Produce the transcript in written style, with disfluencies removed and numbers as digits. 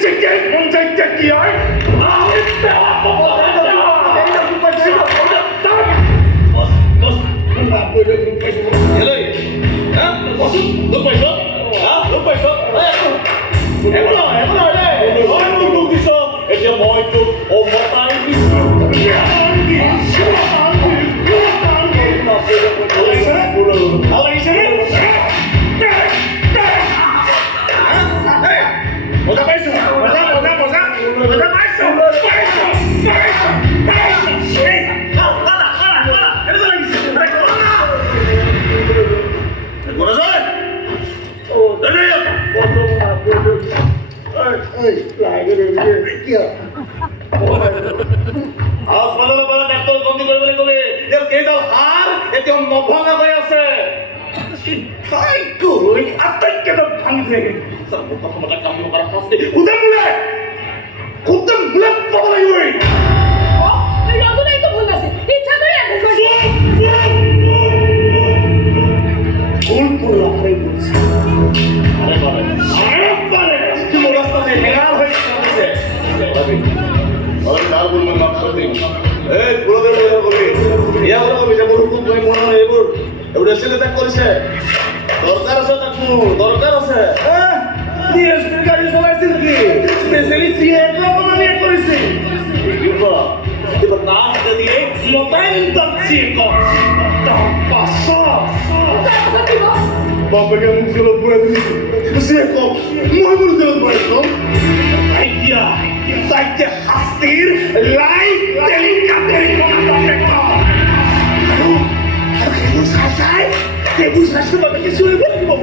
পঞ্চায়েতটা কি হয় এতিয়া মই তোক অমতাই মজা পাইছো মজা মজা মজা মজা পাইছো নভঙা হৈ আছে আটাইতকৈ ভাঙি থাকে প্ৰথমতে কাম নকৰা শাস্তি খুদে বোলে পাব লাগিব ভুল করলাম হেঙাল হয়ে দরকার আছে তাকু দরকার আছে ডিএসপি গাড়ি চলাইছিল কি স্পেশালি সিএ করেছে এবার নাম দিয়ে মোতায়েন যাচ্ছি বাবাকে মুখ জলত পড়ে দিয়েছি সিএ কম মহিমুল জলত পড়েছিলাম তাইকে হাস্তির লাইভ টেলিকাস্টের কোনো বুঝাই বুঝাইছে বাবাকে শুনে বলবো